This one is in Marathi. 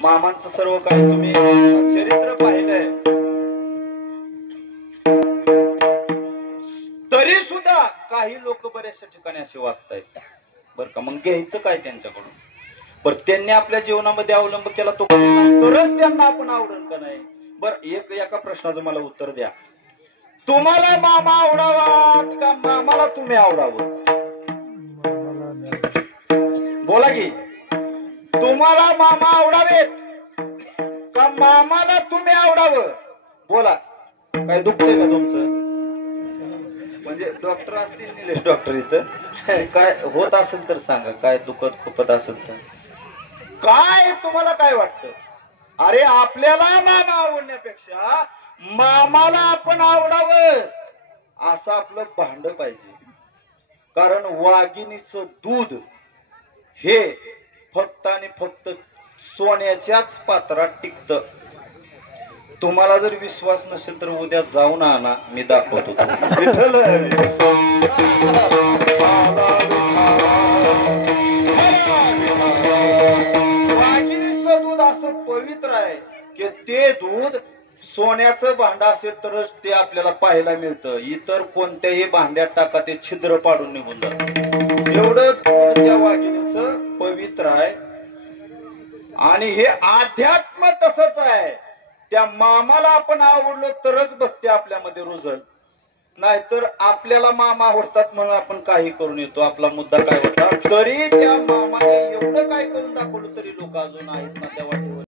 मामांचं सर्व काही तुम्ही चरित्र पाहिलंय, तरी सुद्धा काही लोक बऱ्याचशा ठिकाणी असे वागतायत बरं का. मग घ्यायचं काय त्यांच्याकडून? पण त्यांनी आपल्या जीवनामध्ये अवलंब केला तो तरच त्यांना आपण आवडण का नाही. बरं एका प्रश्नाचं मला उत्तर द्या. तुम्हाला मामा आवडावा का मामाला तुम्ही आवडावं? बोला की. तुम्हाला मामा आवडावेत का मामाला तुम्ही आवडावं? बोला. काय दुखतंय का तुमचं? म्हणजे डॉक्टर असतील निलेश डॉक्टर इथं, काय होत असेल तर सांगा. काय दुखत खुपत असेल तर काय तुम्हाला काय वाटतं? अरे आपल्याला मामा आवडण्यापेक्षा मामाला आपण आवडावं असं आपलं भांड पाहिजे. कारण वाघिणीचं दूध हे फक्त आणि फक्त सोन्याच्याच पात्रात टिकतं. तुम्हाला जर विश्वास नसेल तर उद्या जाऊन आणा, मी दाखवतो. वाघिणीचं दूध असं पवित्र आहे की ते दूध सोन्याचं भांड असेल तरच ते आपल्याला पाहायला मिळतं. इतर कोणत्याही भांड्यात टाका ते छिद्र पाडून निघून जातं. एवढं त्या वाघिणीचं पवित्र आहे. आणि हे अध्यात्म तसंच आहे. त्या मामाला आपण आवडलो तरच भक्ती आपल्यामध्ये रुजल, नाहीतर आपल्याला मामा आवडतात म्हणून आपण काही करून येतो. आपला मुद्दा काय होता? तरी त्या मामाने एवढं काय करून दाखवलं तरी लोक अजून आहेत ना त्या वाटेवर.